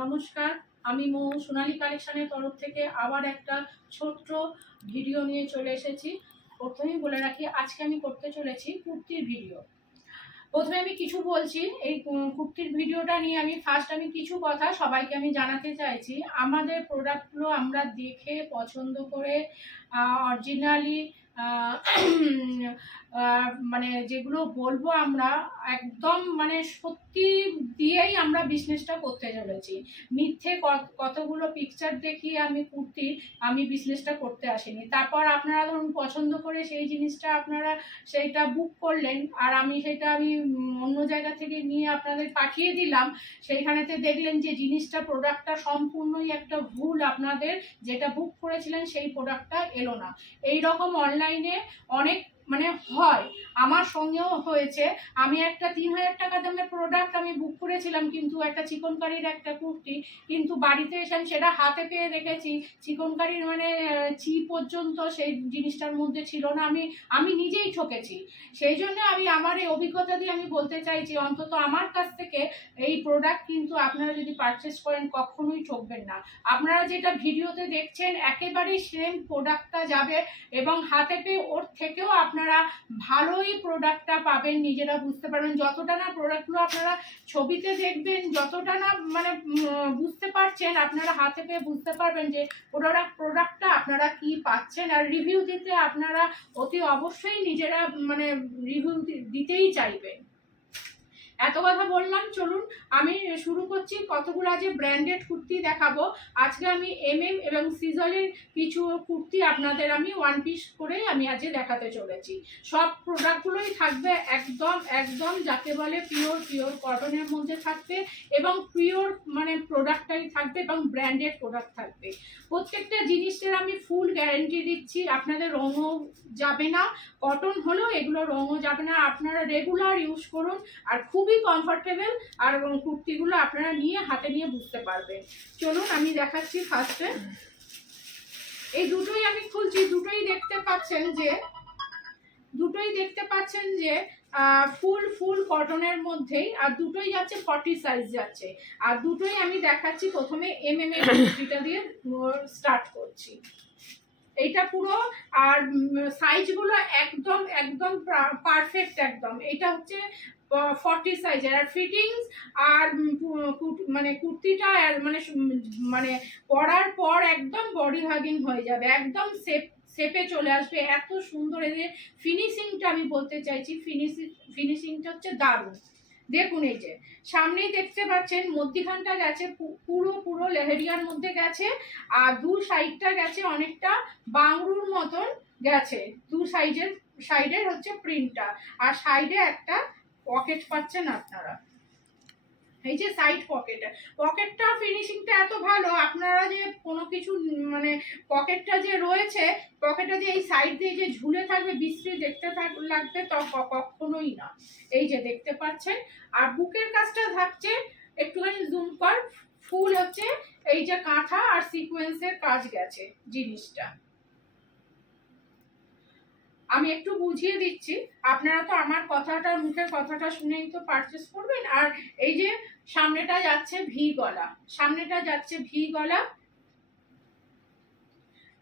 নমস্কার, আমি মৌ, সোনালী কালেকশনের তরফ থেকে আবার একটা ছোট্ট ভিডিও নিয়ে চলে এসেছি। প্রথমেই বলে রাখি, আজকে আমি করতে চলেছি কুর্তির ভিডিও। প্রথমে আমি কিছু বলছি, এই কুর্তির ভিডিওটা নিয়ে আমি ফার্স্ট আমি কিছু কথা সবাইকে আমি জানাতে চাইছি। আমাদের প্রোডাক্টগুলো আমরা দেখে, পছন্দ করে অরিজিনালি মানে যেগুলো বলব আমরা, একদম মানে সত্যি দিয়েই আমরা বিজনেসটা করতে চলেছি। মিথ্যে কতগুলো পিকচার দেখিয়ে আমি কুর্তি, আমি বিজনেসটা করতে আসিনি। তারপর আপনারা ধরুন পছন্দ করে সেই জিনিসটা আপনারা সেইটা বুক করলেন, আর আমি সেটা আমি অন্য জায়গা থেকে নিয়ে আপনাদের পাঠিয়ে দিলাম। সেইখানেতে দেখলেন যে জিনিসটা প্রোডাক্টটা সম্পূর্ণই একটা ভুল আপনাদের, যেটা বুক করেছিলেন সেই প্রোডাক্টটা এলো না। এই রকম অনলাইনে অনেক মানে হয়। আমার সঙ্গেও হয়েছে। আমি একটা তিন হাজার টাকা দামের প্রোডাক্ট আমি বুক করেছিলাম কিন্তু একটা চিকন কারির একটা কুর্তি। কিন্তু বাড়িতে এসে আমি সেটা হাতে পেয়ে দেখেছি। চিকন কারির মানে চি পর্যন্ত সেই জিনিসটার মধ্যে ছিল না। আমি আমি নিজেই ঠকেছি। সেই জন্য আমি আমার এই অভিজ্ঞতা দিয়ে আমি বলতে চাইছি, অন্তত আমার কাছ থেকে এই প্রোডাক্ট কিন্তু আপনারা যদি পারচেস করেন, কখনোই ঠকবেন না। আপনারা যেটা ভিডিওতে দেখছেন, একেবারেই সেম প্রোডাক্টটা যাবে এবং হাতে পেয়ে ওর থেকেও আপনারা ভালোই প্রোডাক্টটা পাবেন, নিজেরা বুঝতে পারবেন। যতটা না প্রোডাক্টগুলো আপনারা ছবিতে দেখবেন, যতটা না মানে বুঝতে পারছেন, আপনারা হাতে পেয়ে বুঝতে পারবেন যে প্রোডাক্ট প্রোডাক্টটা আপনারা কি পাচ্ছেন। আর রিভিউ দিতে আপনারা অতি অবশ্যই নিজেরা মানে রিভিউ দিতেই চাইবেন। এত কথা বললাম, চলুন আমি শুরু করছি কতগুলো আজ ব্র্যান্ডেড কুর্তি দেখাবো। আজকে আমি এম এম এবং সিজলের কিছু কুর্তি আপনাদের আমি ওয়ান পিস করেই আমি আজকে দেখাতে চলেছি। সব প্রোডাক্টগুলোই থাকবে একদম একদম যাকে বলে পিওর পিওর কটনের মধ্যে থাকবে এবং পিওর মানে প্রোডাক্টটাই থাকবে এবং ব্র্যান্ডেড প্রোডাক্ট থাকবে। প্রত্যেকটা জিনিসের আমি ফুল গ্যারেন্টি দিচ্ছি, আপনাদের রঙও যাবে না। কটন হলেও এগুলো রঙও যাবে না। আপনারা রেগুলার ইউজ করুন আর খুবই কমফোর্টেবল আর কুর্তিগুলো আপনারা নিয়ে, হাতে নিয়ে বুঝতে পারবেন। চলুন আমি দেখাচ্ছি ফার্স্টে এই দুটোই আমি খুলছি, দুটোই দেখতে পাচ্ছেন যে, দুটোই দেখতে পাচ্ছেন যে ফুল ফুল কটনের মধ্যেই, আর দুটোই যাচ্ছে ফর্টি সাইজ যাচ্ছে। আর দুটোই আমি দেখাচ্ছি, প্রথমে এম এম এর কুর্তিটা দিয়ে স্টার্ট করছি। এইটা পুরো আর সাইজগুলো একদম একদম পারফেক্ট একদম। এটা হচ্ছে ফর্টি সাইজের আর ফিটিংস আর পু- কুট- মানে কুর্তিটা আর মানে মানে পরার পর একদম বডি হাগিং হয়ে যাবে। একদম সেপ সেপে চলে আসবে। এত সুন্দর এদের ফিনিশিংটা আমি বলতে চাইছি। ফিনিশিং ফিনিশিংটা হচ্ছে দারুণ। দেখুন এই যে, সামনেই দেখতে পাচ্ছেন মধ্যিখানটা গেছে পুরো পুরো লেহেরিয়ার মধ্যে গেছে, আর দু সাইডটা গেছে অনেকটা বাংরুর মতন গেছে। দু সাইডের সাইডের হচ্ছে প্রিন্টটা, আর সাইডে একটা পকেট পাচ্ছেন আপনারা। এই যে সাইড পকেট পকেটটা ফিনিশিংটা এত ভালো, আপনারা যে কোনো কিছু মানে পকেটটা যে রয়েছে পকেটটা যে এই সাইড দিয়ে যে ঝুলে থাকবে, বিশ্রী দেখতে থাক, লাগবে তো কখনোই না। এই যে দেখতে পাচ্ছেন, আর বুকের কাজটা থাকছে, একটুখানি জুম কর ফুল হচ্ছে, এই যে কাঁথা আর সিকোয়েন্সের কাজ গেছে জিনিসটা। আমি একটু বুঝিয়ে দিচ্ছি। আপনারা তো আমার কথাটা, মুখের কথাটা শুনেই তো পারচেস করবেন। আর এই যে সামনেটা যাচ্ছে ভি গলা, সামনেটা যাচ্ছে ভি গলা,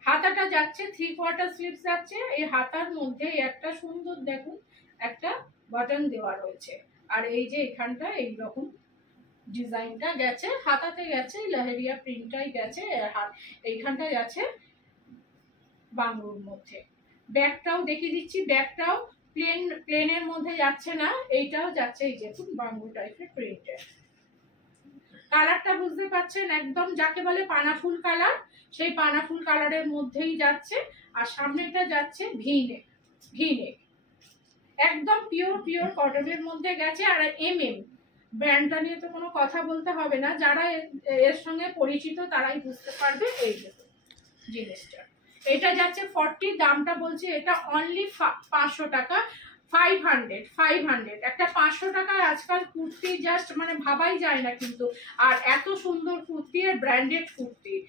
হাতাটা যাচ্ছে থ্রি কোয়ার্টার স্লিভস যাচ্ছে, এই হাতার মধ্যে একটা সুন্দর দেখুন, একটা বাটন দেওয়া রয়েছে। আর এই যে এখানটা এইরকম ডিজাইনটা গেছে, হাতাতে গেছে, লাহেরিয়া প্রিন্টটাই গেছে এইখানটা গেছে বাংলোর মধ্যে। ব্যাগটাও দেখিয়ে দিচ্ছি, ব্যাগটাও প্লেন প্লেনের মধ্যে যাচ্ছে না, এইটাও যাচ্ছে এই দেখুন বাংলো টাইপের প্রিন্টের কালারটা বুঝতে পারছেন, একদম যাকে বলে পানাফুল কালার সেই পানাফুল কালারের মধ্যেই যাচ্ছে, আর সামনেটা যাচ্ছে ভিনেক ভিনেক একদম পিওর পিওর কটনের মধ্যে গেছে, আর এম এম ব্র্যান্ডটা নিয়ে তো কোনো কথা বলতে হবে না, যারা এর- সঙ্গে পরিচিত তারাই বুঝতে পারবে এই জিনিসটা। এটা যাচ্ছে ফর্টি দামটা বলছে এটা অনলি পাঁচশো টাকা ফাইভ হান্ড্রেড ফাইভ হান্ড্রেড একটা পাঁচশো টাকায় আজকাল কুর্তি জাস্ট মানে ভাবাই যায় না কিন্তু। আর এত সুন্দর কুর্তি আর ব্র্যান্ডেড কুর্তি।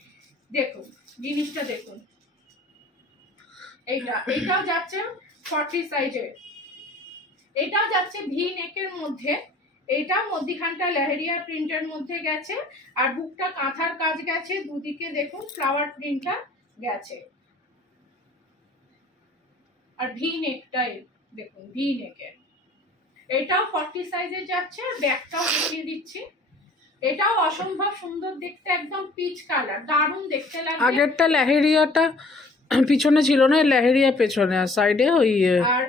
দেখুন, জিনিসটা দেখুন। এইটা, এইটাও যাচ্ছে ফর্টি সাইজের এটাও যাচ্ছে ভি নেকের মধ্যে। এইটা মধ্যিখানটা লেহেরিয়া প্রিন্টের মধ্যে গেছে। আর বুকটা কাঁথার কাজ গেছে। দুদিকে দেখুন ফ্লাওয়ার প্রিন্টটা গেছে। আর ভি নেকটাই দেখুন ভি নেকের এটাও ফর্টি সাইজে যাচ্ছে আর ব্যাগটাও দেখিয়ে দিচ্ছি। এটাও অসম্ভব সুন্দর দেখতে একদম পিচ কালার দারুণ দেখতে লাগবে আগেরটা লেহেরিয়াটা পিছনে ছিল না লেহেরিয়া পেছনে আর সাইডে ওই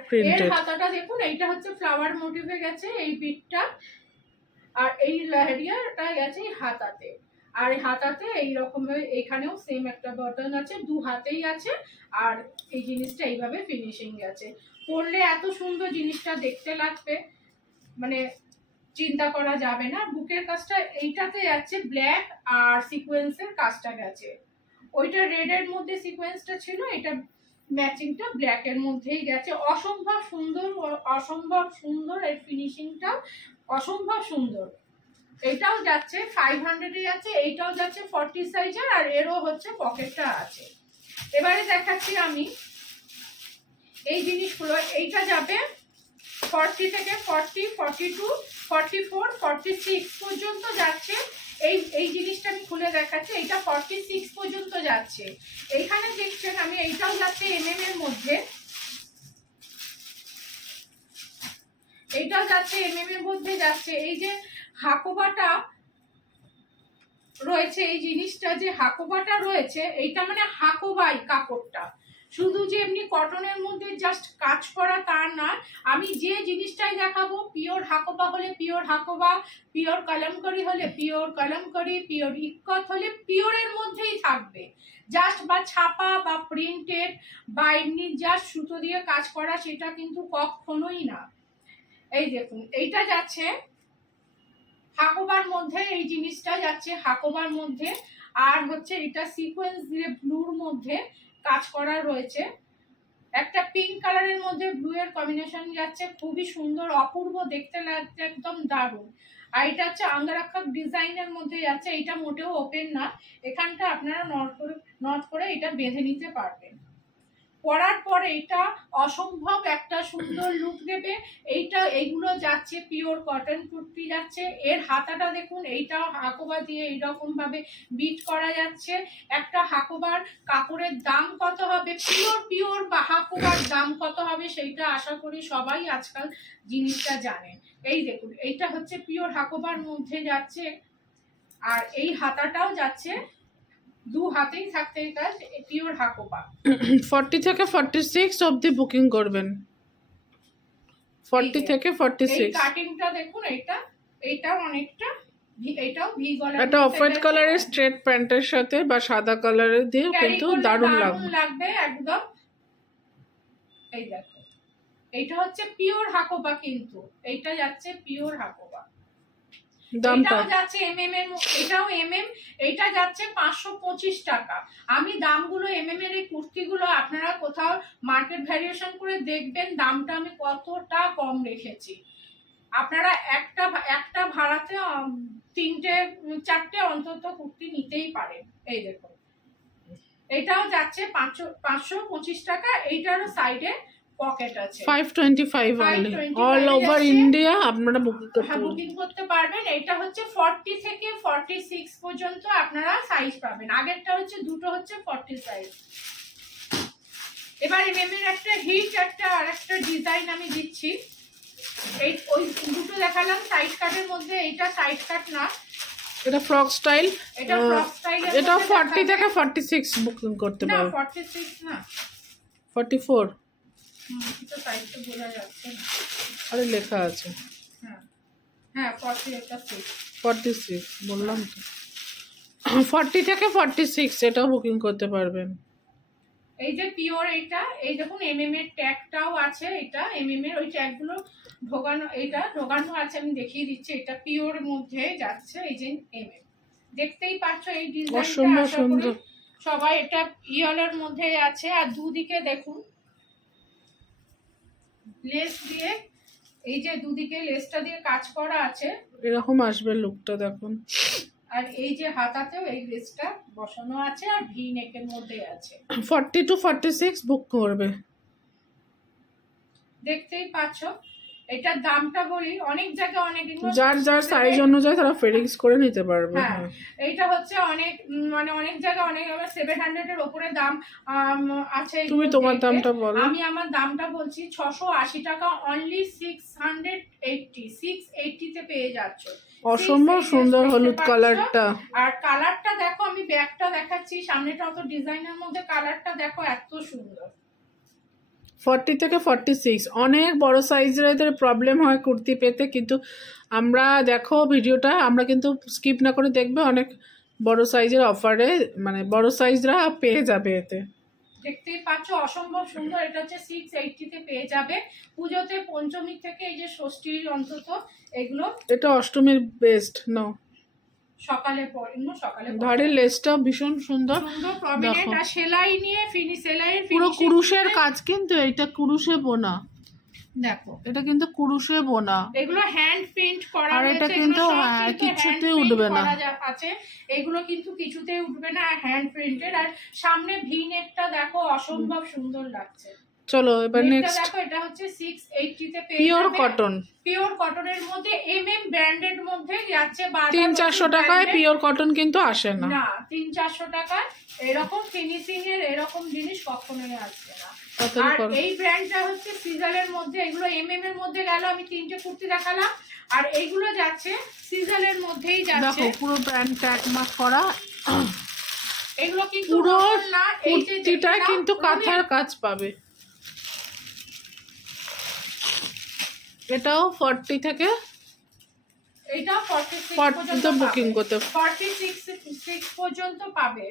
প্রিন্টেড হাতাটা দেখুন এইটা হচ্ছে ফ্লাওয়ার মোটিভে গেছে এই বিটটা আর এই লাহেরিয়াটা গেছে এই হাতাতে। আর এই হাতাতে এইরকম এখানেও সেম একটা বাটন আছে, দু হাতেই আছে, আর এই জিনিসটা এইভাবে ফিনিশিং গেছে পরলে এত সুন্দর জিনিসটা দেখতে লাগবে মানে চিন্তা করা যাবে না। বুকের কাজটা এইটাতে যাচ্ছে ব্ল্যাক আর সিকোয়েন্সের কাজটা গেছে। ওইটা রেডের মধ্যে সিকোয়েন্সটা ছিল, এটা ম্যাচিংটা ব্ল্যাকের মধ্যেই গেছে। অসম্ভব সুন্দর অসম্ভব সুন্দর এর ফিনিশিংটা অসম্ভব সুন্দর। এটাও যাচ্ছে ফাইভ হান্ড্রেডে যাচ্ছে এইটাও যাচ্ছে ফর্টি সাইজের আর এরও হচ্ছে পকেটটা আছে। এবারে দেখাচ্ছি আমি এই জিনিসগুলো, এইটা যাবে ফর্টি থেকে forty forty two forty four forty six পর্যন্ত যাচ্ছে। এই এই জিনিসটা আমি খুলে দেখাচ্ছি, এইটা ফর্টি সিক্স পর্যন্ত যাচ্ছে। এইখানে দেখছেন আমি, এইটাও যাচ্ছে এমএম এর মধ্যে। এইটাও যাচ্ছে এমএম এর মধ্যে যাচ্ছে। এই যে হাকোবাটা রয়েছে, এই জিনিসটা যে হাকোবাটা রয়েছে, এইটা মানে হাকোবাই কাপড়টা। শুধু যে এমনি কটনের মধ্যে জাস্ট কাজ করা তার না আমি যে জিনিসটাই দেখাবো পিওর হাকোবা হলে পিওর হাকোবা পিওর কলমকরি হলে পিওর কলমকরি পিওর ইক্কত হলে পিওরের মধ্যেই থাকবে। জাস্ট বা ছাপা বা প্রিন্টেড বা এমনি জাস্ট সুতো দিয়ে কাজ করা, সেটা কিন্তু কখনোই না। এই দেখুন, এইটা যাচ্ছে হাকোবার মধ্যে এই জিনিসটা যাচ্ছে, হাকোবার মধ্যে। আর হচ্ছে এটা সিকোয়েন্স দিয়ে ব্লুর মধ্যে কাজ করা রয়েছে। একটা পিঙ্ক কালারের মধ্যে ব্লু এর কম্বিনেশন যাচ্ছে, খুবই সুন্দর, অপূর্ব, দেখতে লাগছে, একদম দারুণ। আর এটা হচ্ছে আঙ্গারাক্ষক ডিজাইনের মধ্যে যাচ্ছে, এটা মোটেও ওপেন না। এখানটা আপনারা নট করে নট করে এটা বেঁধে নিতে পারবেন। পরার পরে এটা অসম্ভব একটা সুন্দর লুক দেবে। এইটা, এইগুলো যাচ্ছে পিওর কটন কুর্তি যাচ্ছে। এর হাতাটা দেখুন, এইটাও হাকোবা দিয়ে এইরকম ভাবে বিট করা যাচ্ছে। একটা হাকোবার কাপড়ের দাম কত হবে? পিওর পিওর বা হাকোবার দাম কত হবে সেইটা আশা করি সবাই আজকাল জিনিসটা জানেন। এই দেখুন, এইটা হচ্ছে পিওর হাকোবার মধ্যে যাচ্ছে। আর এই হাতাটাও যাচ্ছে দু হাতেই থাকতে কাজ পিওর হাকোবা ফর্টি থেকে ফর্টি সিক্স অবধি বুকিং করবেন। ফর্টি থেকে ফর্টি সিক্স কাটিংটা দেখুন এইটা এইটাও অনেকটা ভি একটা অফ হোয়াইট কালারের স্ট্রেট প্যান্টের সাথে বা সাদা কালারের দিয়েও কিন্তু দারুণ লাগবে। লাগবে একদম। এই দেখো এইটা হচ্ছে পিওর হাকোবা কিন্তু। এইটা যাচ্ছে পিওর হাকোবা দামটা যাচ্ছে এমএম এর মো- এটাও এমএম এটা যাচ্ছে পাঁচশো পঁচিশ টাকা। আমি দামগুলো এম এম এর এই কুর্তিগুলো আপনারা কোথাও মার্কেট ভ্যারিয়েশন করে দেখবেন, দামটা আমি কতটা কম রেখেছি। আপনারা একটা একটা ভাড়াতে তিনটে, চারটে অন্তত কুর্তি নিতেই পারেন। এই দেখুন। এটাও যাচ্ছে পাঁচশো পাঁচশো পঁচিশ টাকা। এইটারও সাইডে পকেট আছে। 525 অনলি অল ওভার ইন্ডিয়া আপনারা বুকিং করতে হ্যাঁ, পারবেন। বুকিং করতে পারবেন। এটা হচ্ছে 40 থেকে 46 পর্যন্ত আপনারা সাইজ পাবেন। আগেরটা হচ্ছে দুটো হচ্ছে 40 সাইজ এবারে মেমের একটা হিট একটা আর একটা ডিজাইন আমি দিচ্ছি। এই ওই দুটো দেখালাম সাইড কাটের মধ্যে এটা সাইড কাট না। এটা ফ্রক স্টাইল এটা ফ্রক স্টাইল এটা 40 থেকে 46 বুকিং করতে পারো। না 46 না। 44 আরে লেখা আছে। হ্যাঁ। হ্যাঁ ফর্টি সিক্স বললাম তো। ফর্টি থেকে ফর্টি সিক্স এটাও বুকিং করতে পারবেন। এই যে পিওর এটা এই দেখুন এমএম এর ট্যাগটাও আছে এটা। এমএম এর ওই ট্যাগগুলো ঢোকানো এটা ঢোকানো আছে আমি দেখিয়ে দিচ্ছি। এটা পিওর মধ্যে যাচ্ছে এই যে এমএম দেখতেই পাচ্ছ এই ডিজাইনটা সবাই এটা ইয়েলোর মধ্যে আছে। আর দুদিকে দেখুন লেস দিয়ে এই যে দুদিকে লেসটা দিয়ে কাজ করা আছে। এরকম আসবে লুকটা দেখুন। আর এই যে হাতাতেও এই লেসটা বসানো আছে আর ভি নেকের মধ্যে আছে। Forty two forty six book করবে। দেখতেই পাচ্ছ। এটার দামটা বলি অনেক জায়গায় অনেক যার যার সাইজ অনুযায়ী তারা ফেডিংস করে নিতে পারবে হ্যাঁ হ্যাঁ। এইটা হচ্ছে অনেক মানে অনেক জায়গায় অনেক সেভেন হান্ড্রেড এর ওপরে দাম আছে তুমি তোমার দামটা বলো। আমি আমার দামটা বলছি ছশো আশি টাকা only six hundred eighty six এইটটিতে পেয়ে যাচ্ছ। অসম্ভব সুন্দর হলুদ? কালারটা আর কালারটা দেখো আমি ব্যাগটা দেখাচ্ছি সামনেটা অত ডিজাইনের মধ্যে কালারটা দেখো এত সুন্দর। ফর্টি থেকে ফর্টি সিক্স। অনেক বড় সাইজের এদের প্রবলেম হয় কুর্তি পেতে কিন্তু আমরা দেখো ভিডিওটা আমরা কিন্তু স্কিপ না করে দেখবে অনেক বড় সাইজের অফারে মানে বড় সাইজরা পেয়ে যাবে এতে। দেখতেই পাচ্ছ অসম্ভব সুন্দর। এটা হচ্ছে সিক্স এইটটিতে পেয়ে যাবে। পুজোতে পঞ্চমী থেকে এই যে ষষ্ঠীর অন্তত এগুলো এটা অষ্টমীর বেস্ট নাও সকালে পর এগুলো সকালে। ধারের লেসটা ভীষণ সুন্দর। সুন্দর প্রমিনেন্ট আর সেলাই নিয়ে ফিনি পুরো কুরুশের কাজ কিন্তু এটা কুরুশে বোনা। দেখো। এটা কিন্তু কুরুশে বোনা। এগুলো হ্যান্ড প্রিন্ট করা আর এটা কিন্তু, হ্যাঁ, কিছুতেই উঠবে না। আছে। এগুলো কিন্তু কিছুতেই উঠবে না হ্যান্ড প্রিন্টেড আর সামনে ভি নেকটা দেখো অসম্ভব সুন্দর লাগছে। চলো এবার নেক্সট দেখো এটা হচ্ছে 680 তে পেয়ে পিওর কটন পিওর কটনের মধ্যে এমএম ব্র্যান্ডেড মধ্যে যাচ্ছে বাজার তিন চারশো নতুন টাকায় পিওর কটন কিন্তু আসে না। না তিন চারশো টাকায় এরকম ফিনিশিং এর এরকম জিনিস কখনোই আসছে না। আর এই ব্র্যান্ডটা হচ্ছে সিজালের মধ্যে এগুলো এমএম এর মধ্যে গেল আমি তিনটে কুর্তি দেখালাম। আর এইগুলো যাচ্ছে সিজালের মধ্যেই যাচ্ছে। দেখো পুরো ব্র্যান্ড ট্যাগ মার্ক করা। এগুলো কিন্তু পুরো না এই যে কিন্তু ওগুলো কাঁথার কাজ পাবে। এটাও ফর্টি থেকে এটা 46 40 পর্যন্ত booking করতে। 46 6 পর্যন্ত পাবে।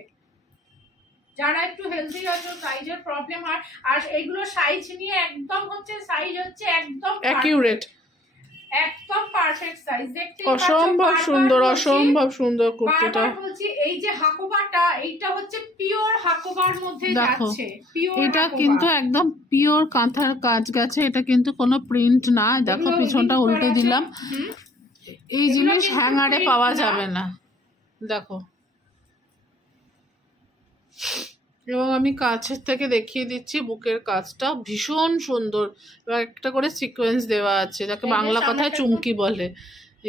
যারা একটু হেলদি আছে সাইজের প্রবলেম হয় আর এগুলো সাইজ নিয়ে একদম হচ্ছে সাইজ হচ্ছে একদম। অ্যাকিউরেট একদম পারফেক্ট সাইজ দেখতে অসম্ভব সুন্দর অসম্ভব সুন্দর কুর্তিটা। বলছি এই যে হাকোবাটা এইটা হচ্ছে পিওর হাকোবার মধ্যে দেখো, যাচ্ছে এটা কিন্তু একদম পিওর কাঁথার কাজ গেছে এটা কিন্তু কোনো প্রিন্ট না। দেখো পিছনটা উল্টে দিলাম। এই জিনিস হ্যাঙ্গারে পাওয়া যাবে না। দেখো। এবং আমি কাছের থেকে দেখিয়ে দিচ্ছি বুকের কাজটা। ভীষণ সুন্দর। একটা করে সিকোয়েন্স দেওয়া আছে যাকে বাংলা কথায় চুমকি বলে।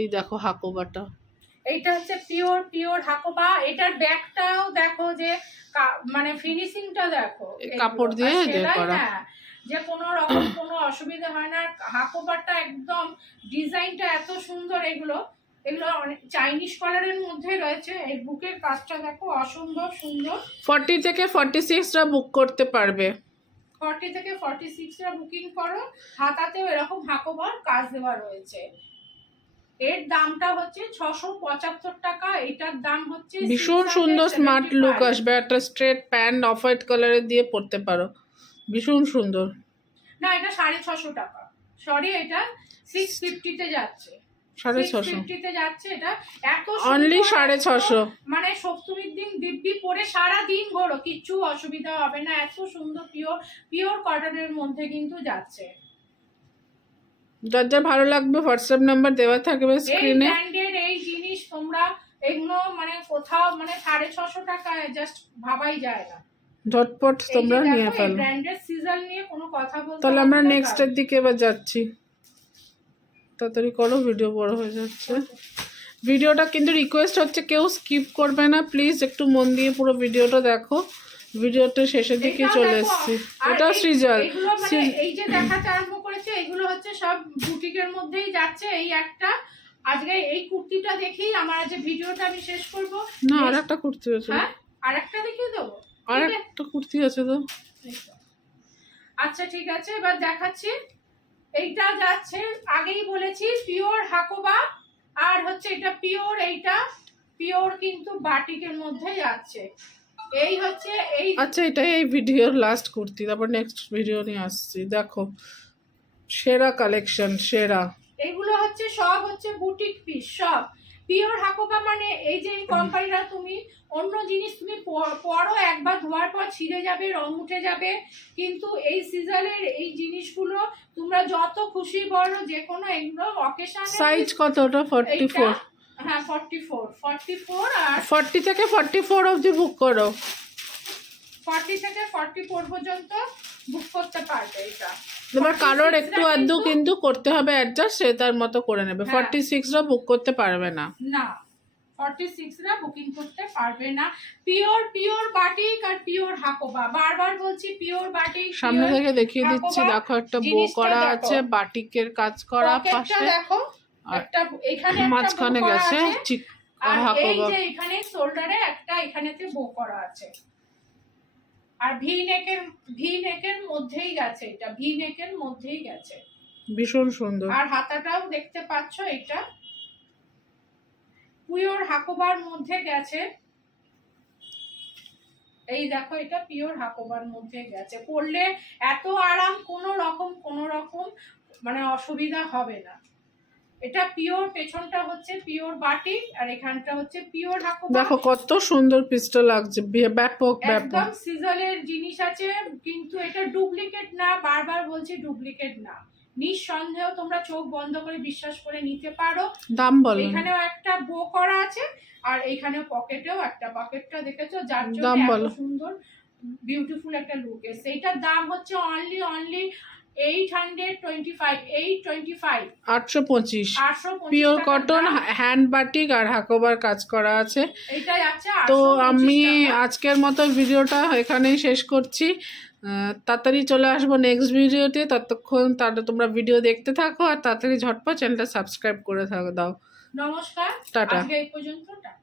এই দেখো হাকোবাটা। এইটা হচ্ছে পিওর পিওর হাকোবা। এটার ব্যাগটাও দেখো যে মানে ফিনিশিংটা দেখো। কাপড় দিয়ে করা। হ্যাঁ, যে কোনো রকম কোনো অসুবিধা হয় না। হাকোবাটা একদম ডিজাইনটা এত সুন্দর এগুলো। এগুলো অনেক চাইনিজ কালারের মধ্যে রয়েছে। এই বুকের কাজটা দেখো অসম্ভব সুন্দর। ফর্টি থেকে ফর্টি সিক্সরা বুক করতে পারবে। ফর্টি থেকে ফর্টি সিক্সটা বুকিং করো। হাতাতেও এরকম হাকোবার কাজ দেওয়া রয়েছে। এর দামটা হচ্ছে ছশো পঁচাত্তর টাকা। এটার দাম হচ্ছে ভীষণ সুন্দর স্মার্ট লুক আসবে। একটা স্ট্রেট প্যান্ট অফ হোয়াইট কালারের দিয়ে পরতে পারো। ভীষণ সুন্দর। না এটা সাড়ে ছশো টাকা। সরি এটা সিক্স ফিফটিতে যাচ্ছে। সাড়ে ছশো। যাচ্ছে এটা। এত অনলি সাড়ে ছশো। মানে সপ্তমীর দিন দিব্যি পরে সারা দিন ঘোরো কিচ্ছু অসুবিধা হবে না। এত সুন্দর পিওর পিওর কটনের মধ্যে কিন্তু যাচ্ছে। যার যার ভালো লাগবে হোয়াটসঅ্যাপ নাম্বার দেওয়া থাকবে স্ক্রিনে এই জিনিস তোমরা এগুলো মানে কোথাও মানে সাড়ে ছশো টাকায় জাস্ট ভাবাই যায় না। ঝটপট তোমরা নিয়ে ফেলো। ব্র্যান্ডের সিজন নিয়ে কোনো কথা বলতে তাহলে আমরা নেক্সটের দিকে এবার যাচ্ছি। তাড়াতাড়ি করো ভিডিও বড় হয়ে যাচ্ছে। ভিডিওটা কিন্তু রিকোয়েস্ট হচ্ছে কেউ স্কিপ করবে না। প্লিজ একটু মন দিয়ে পুরো ভিডিওটা দেখো। ভিডিওটা শেষের দিকে চলে এসেছি। এটা এই- সৃজাল মানে এই যে দেখাতে আরম্ভ করেছে এগুলো হচ্ছে সব বুটিকের মধ্যেই যাচ্ছে এই একটা। আজকে এই কুর্তিটা দেখেই আমার যে ভিডিওটা আমি শেষ করব। না আর একটা কুর্তি আছে। হ্যাঁ? আর একটা দেখিয়ে দেবো? আর একটা কুর্তি আছে তো। আচ্ছা ঠিক আছে। এবার দেখাচ্ছি। এইটা যাচ্ছে আগেই বলেছি পিওর হাকোবা আর হচ্ছে এটা পিওর এইটা পিওর কিন্তু বাটিকের মধ্যে যাচ্ছে। এই হচ্ছে এই আচ্ছা এটা এই ভিডিওর লাস্ট কুর্তি তারপর নেক্সট ভিডিও নিয়ে আসছি। দেখো সেরা কালেকশন সেরা। এগুলো হচ্ছে সব হচ্ছে বুটিক পিস সব। পিওর হাকোবা মানে এই যে এই কোম্পানিটা তুমি অন্য জিনিস তুমি পরো একবার ধোয়ার পর ছিঁড়ে যাবে রং উঠে যাবে। কিন্তু এই সিজনের এই জিনিসগুলো তোমরা যত খুশি বলো যে কোনো এগুলো অকেশন সাইজ কত? ওটা ফর্টি ফোর হ্যাঁ ফর্টি ফোর ফর্টি ফোর আর ফর্টি থেকে ফর্টি ফোর অবধি বুক করো। ফর্টি থেকে ফর্টি ফোর পর্যন্ত বুক করতে পারবে এটা। এবার কারোর একটু আধটু কিন্তু- করতে হবে অ্যাডজাস্ট সে তার মতো করে নেবে। ফর্টি সিক্সরা বুক করতে পারবে না। না ফর্টি সিক্সরা বুকিং করতে পারবে না। পিওর পিওর বাটিক আর পিওর হাকোবা। বারবার বলছি পিওর বাটিক সামনে থেকে দেখিয়ে দিচ্ছি দেখো একটা বো করা আছে বাটিকের কাজ করা পাশে। দেখো। একটা এখানে মাঝখানে গেছে চিক আর এই যে এখানে শোল্ডারে একটা এখানেতে বো করা আছে। আর ভি নেকের ভি নেকের মধ্যেই গেছে এটা ভি নেকের মধ্যেই গেছে। ভীষণ সুন্দর। আর হাতাটাও দেখতে পাচ্ছ এটা। পিওর হাকোবার মধ্যে গেছে। এই দেখো এটা পিওর হাকোবার মধ্যে গেছে। পরলে এত আরাম কোনো রকম কোনো রকম মানে অসুবিধা হবে না। এটা পিওর পেছনটা হচ্ছে পিওর বাটি আর এখানটা হচ্ছে পিওর হাকোবা দেখো কত সুন্দর পিসটা লাগছে ব্যাপক ব্যাপক। একদম সিজলের জিনিস আছে কিন্তু এটা ডুপ্লিকেট না বারবার বলছি ডুপ্লিকেট না। নিঃসন্দেহ তোমরা চোখ বন্ধ করে বিশ্বাস করে নিতে পারো। দাম বলো। এখানেও একটা বো করা আছে আর এখানে পকেটেও একটা পকেটটা দেখেছ? যার জন্য এত সুন্দর বিউটিফুল একটা লুক এসে এটার দাম হচ্ছে only only eight hundred twenty five eight twenty five আটশো পঁচিশ আটশো পিওর কটন হ্যান্ড বাটিক আর হাকোবার কাজ করা আছে। এইটাই আছে তো আমি আজকের মতো ভিডিওটা এখানেই শেষ করছি। তাড়াতাড়ি চলে আসব নেক্সট ভিডিওতে। ততক্ষণ তাহলে তোমরা ভিডিও দেখতে থাকো আর তাড়াতাড়ি ঝটপট চ্যানেলটা সাবস্ক্রাইব করে থাকো দাও। নমস্কার। টাটা। এই পর্যন্ত টাটা।